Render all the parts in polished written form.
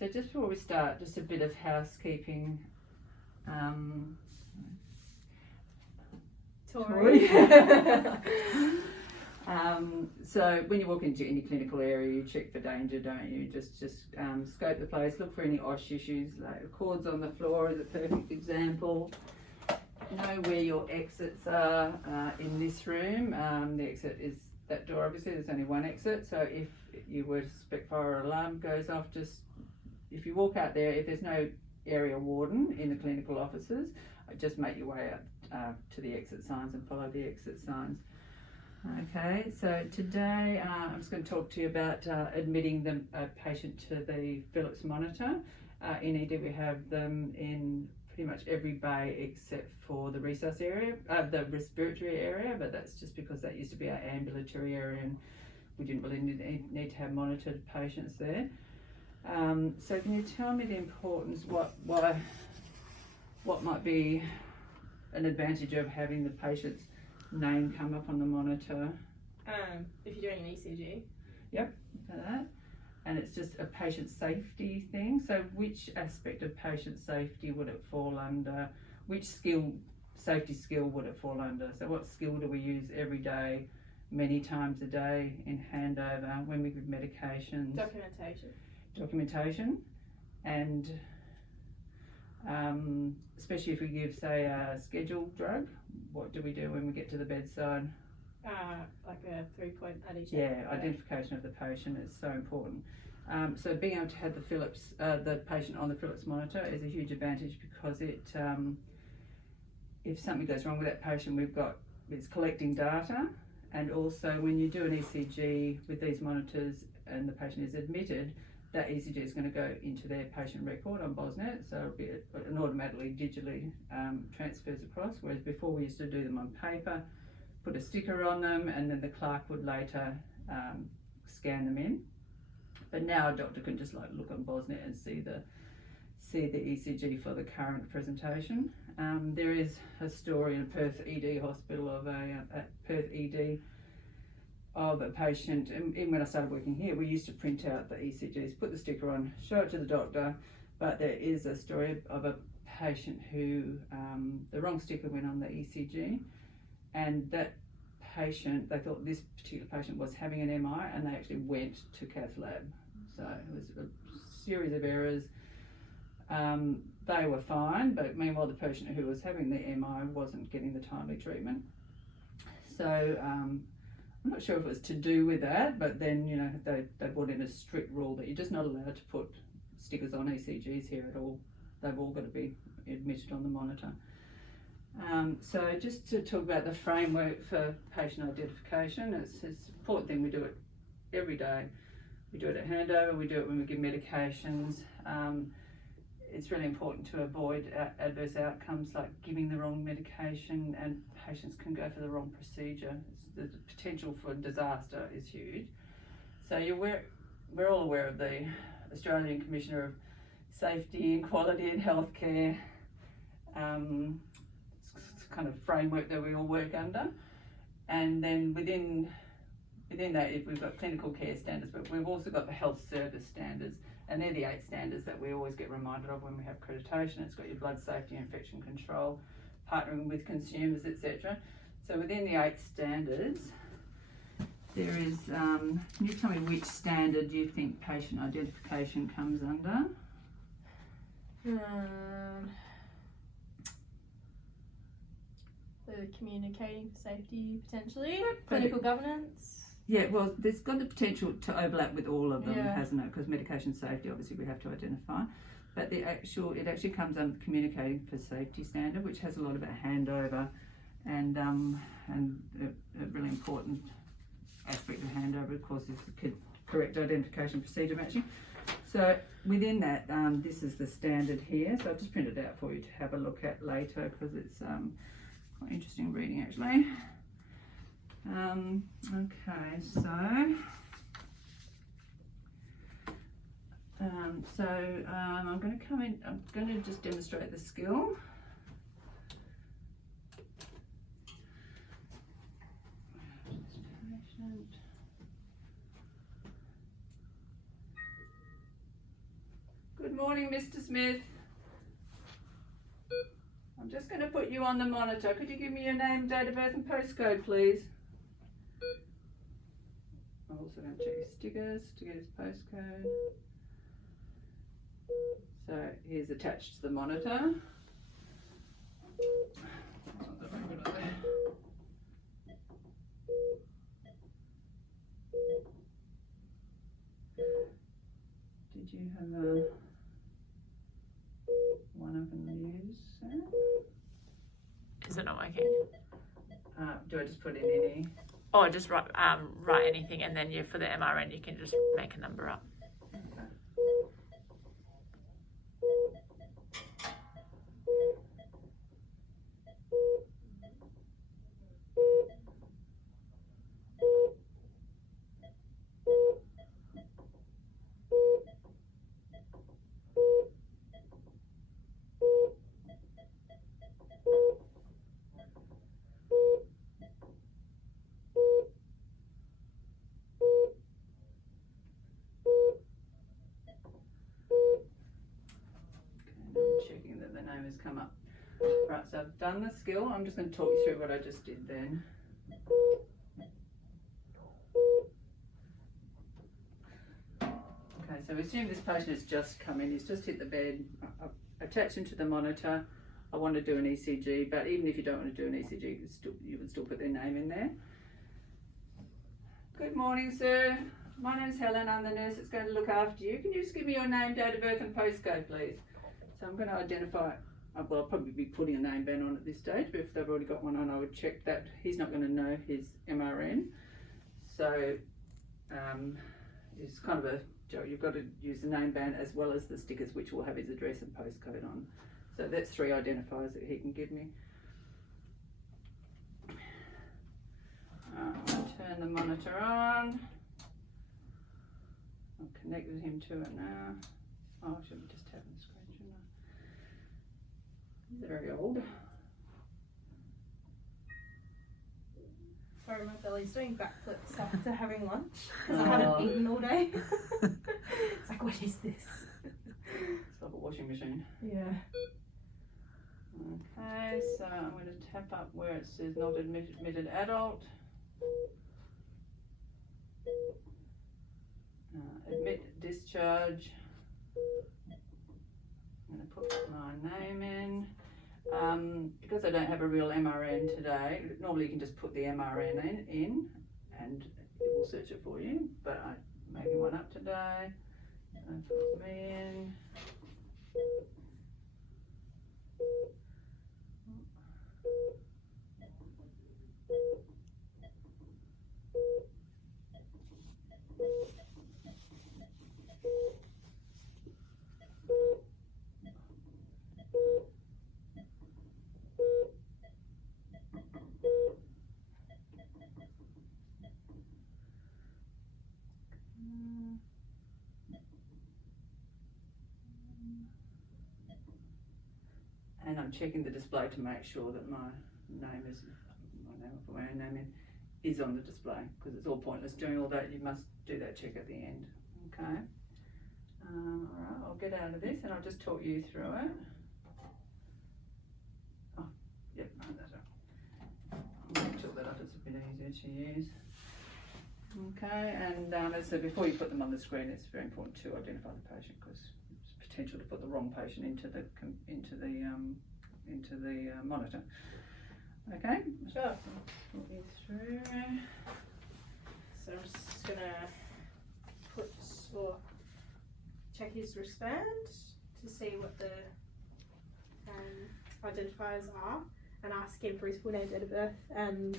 So just before we start, just a bit of housekeeping. Tori. So when you walk into any clinical area, you check for danger, don't you? Just scope the place, look for any OSH issues, like cords on the floor is a perfect example. Know where your exits are in this room. The exit is that door, obviously there's only one exit, so if you were to suspect fire or alarm goes off, just if you walk out there, if there's no area warden in the clinical offices, just make your way out to the exit signs and follow the exit signs. Okay, so today I'm just going to talk to you about admitting a patient to the Phillips monitor. In ED we have them in pretty much every bay except for the resus area, the respiratory area, but that's just because that used to be our ambulatory area and we didn't really need to have monitored patients there. So can you tell me the importance, what might be an advantage of having the patient's name come up on the monitor? If you're doing an ECG. Yep, for that. And it's just a patient safety thing. So which aspect of patient safety would it fall under? Which safety skill would it fall under? So what skill do we use every day, many times a day in handover when we give medications? Documentation. And especially if we give, say, a scheduled drug, what do we do when we get to the bedside? Like a 3-point ID check. Yeah, identification of the patient is so important. So being able to have the patient on the Phillips monitor is a huge advantage because if something goes wrong with that patient, it's collecting data, and also when you do an ECG with these monitors and the patient is admitted, that ECG is going to go into their patient record on BOSNet, so it'll be an automatically digitally transfers across, whereas before we used to do them on paper, put a sticker on them, and then the clerk would later scan them in. But now a doctor can just look on BOSNet and see the ECG for the current presentation. There is a story in a Perth ED hospital of a patient, and even when I started working here, we used to print out the ECGs, put the sticker on, show it to the doctor, but there is a story of a patient who the wrong sticker went on the ECG, and that patient, they thought this particular patient was having an MI, and they actually went to cath lab. So it was a series of errors. They were fine, but meanwhile the patient who was having the MI wasn't getting the timely treatment. So I'm not sure if it was to do with that, but then they brought in a strict rule that you're just not allowed to put stickers on ECGs here at all. They've all got to be admitted on the monitor. So just to talk about the framework for patient identification, it's an important thing. We do it every day. We do it at handover, we do it when we give medications. It's really important to avoid adverse outcomes like giving the wrong medication, and patients can go for the wrong procedure. The potential for disaster is huge. So we're all aware of the Australian Commissioner of Safety and Quality in Healthcare kind of framework that we all work under, and then within that we've got clinical care standards, but we've also got the health service standards, and they're the 8 standards that we always get reminded of when we have accreditation. It's got your blood safety, infection control, partnering with consumers, etc. So within the 8 standards, there is, can you tell me which standard you think patient identification comes under? The communicating for safety, potentially. Clinical governance. Yeah, well, there's got the potential to overlap with all of them, hasn't it? Because medication safety, obviously, we have to identify. But it actually comes under communicating for safety standard, which has a lot about handover and a really important aspect of handover, of course, is the correct identification procedure matching. So within that, this is the standard here. So I've just printed it out for you to have a look at later because it's quite interesting reading actually. Okay, so I'm going to come in. I'm going to just demonstrate the skill. morning, Mr. Smith. I'm just going to put you on the monitor. Could you give me your name, date of birth and postcode, please? I'm also going to check your stickers to get his postcode. So he's attached to the monitor. Did you have one up in the use? Is it not working? Do I just put in any? Or just write anything, and then for the MRN you can just make a number up. Checking that the name has come up. Right, so I've done the skill. I'm just going to talk you through what I just did then. Okay, so we assume this patient has just come in. He's just hit the bed. I've attached him to the monitor. I want to do an ECG, but even if you don't want to do an ECG, you would still put their name in there. Good morning, sir. My name's Helen. I'm the nurse that's going to look after you. Can you just give me your name, date of birth and postcode, please? So I'm going to identify, well, I'll probably be putting a name ban on at this stage, but if they've already got one on, I would check that. He's not going to know his MRN. So it's kind of a joke. You've got to use the name ban as well as the stickers, which will have his address and postcode on. So that's 3 identifiers that he can give me. I'll turn the monitor on. I've connected him to it now. Oh, I shouldn't just tap on the screen, shouldn't I? He's very old. Sorry, my belly's doing backflips after having lunch because I haven't eaten all day. It's like, what is this? It's like a washing machine. Yeah. Okay, so I'm going to tap up where it says not admitted adult. Admit discharge. I'm going to put my name in. Because I don't have a real MRN today, normally you can just put the MRN in and it will search it for you, but I'm making one up today. I put me in. And I'm checking the display to make sure that my name is, my own name is on the display, because it's all pointless doing all that. You must do that check at the end. Okay. Alright, I'll get out of this and I'll just talk you through it. Oh, yep, that's right. I'll make sure that up it's a bit easier to use. Okay, and as I said, before you put them on the screen, it's very important to identify the patient, because there's potential to put the wrong patient into the monitor. Okay. Sure. Talk you through. So I'm just gonna check his wristband to see what the identifiers are, and ask him for his full name, date of birth, and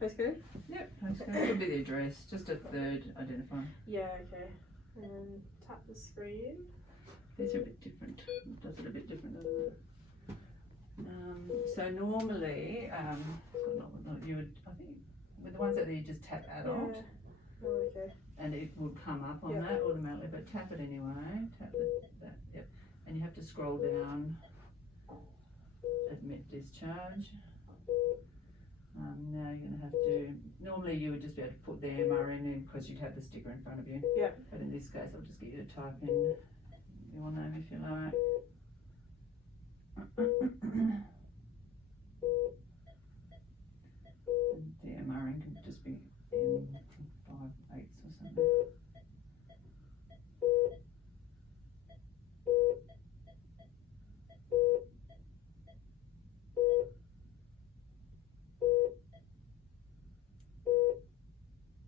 postcode. Yep, postcode could be the address, just a third identifier. Yeah, okay. And then tap the screen. These are a bit different. It does it a bit different, doesn't it? So normally, you would, I think, with the ones that you just tap adult, Yeah. Oh, okay. and it would come up on that automatically. But tap it anyway. Tap that. Yep. And you have to scroll down. Admit discharge. Now you're going to have to. Normally you would just be able to put the MRN in because you'd have the sticker in front of you. Yeah. But in this case, I'll just get you to type in your name if you like. And the MRN can just be in 5/8 or something.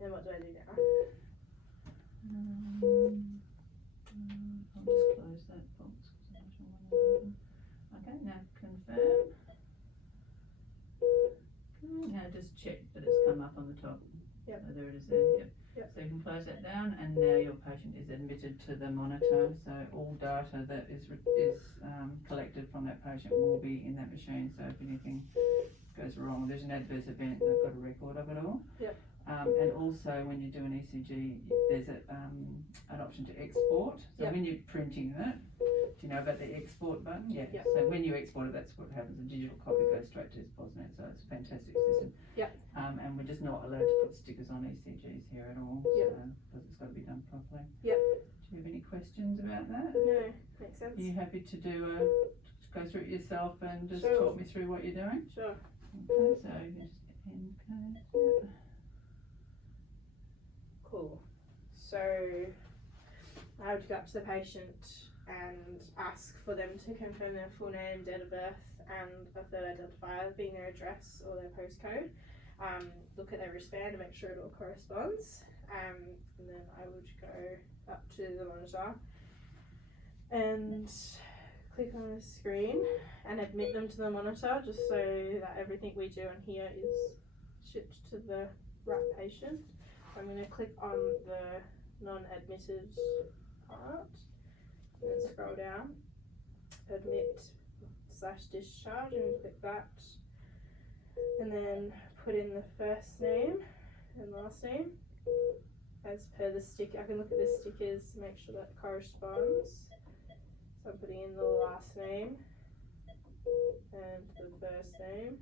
And what do I do now? I'll just close that box because I don't want to open. Okay, now confirm. Okay, now just check that it's come up on the top. Yep. So there it is there. Yep. Yep. So you can close that down, and now your patient is admitted to the monitor. So all data that is collected from that patient will be in that machine. So if anything goes wrong, there's an adverse event, they've got a record of it all. Yep. And also when you do an ECG, there's an option to export. So Yep. when you're printing it, do you know about the export button? Yeah. Yep. So when you export it, that's what happens. A digital copy goes straight to POSNet. So it's a fantastic system. Yep. And we're just not allowed to put stickers on ECGs here at all. Yep. So, because it's got to be done properly. Yep. Do you have any questions about that? No, makes sense. Are you happy to go through it yourself and just Sure. talk me through what you're doing? Sure. Okay, so you just end code. Cool. So I would go up to the patient and ask for them to confirm their full name, date of birth, and a third identifier, being their address or their postcode. Look at their wristband to make sure it all corresponds. And then I would go up to the monitor and click on the screen and admit them to the monitor, just so that everything we do on here is shipped to the right patient. So I'm going to click on the non-admitted part and then scroll down, admit/discharge, and click that, and then put in the first name and last name as per the sticker. I can look at the stickers to make sure that corresponds. So I'm putting in the last name and the first name,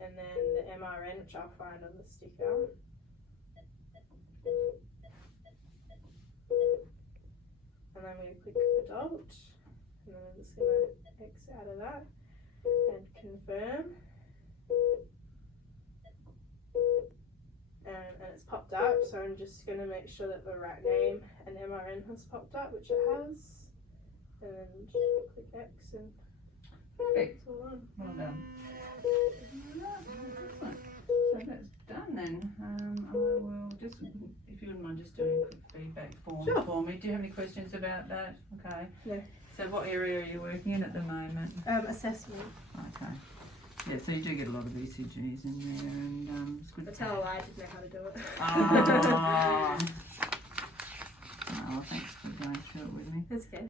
and then the MRN, which I'll find on the sticker. And then I'm going to click adult, and then I'm just going to X out of that and confirm. And it's popped up, so I'm just going to make sure that the right name and MRN has popped up, which it has. And then just click X and Perfect. it's all on. Well done. Excellent. So that's done then. I will just, if you wouldn't mind just doing a quick feedback form Sure. for me. Do you have any questions about that? Okay. No. So what area are you working in at the moment? Assessment. Okay. Yeah, so you do get a lot of ECGs in there, and it's good. That's how I didn't know how to do it. Oh,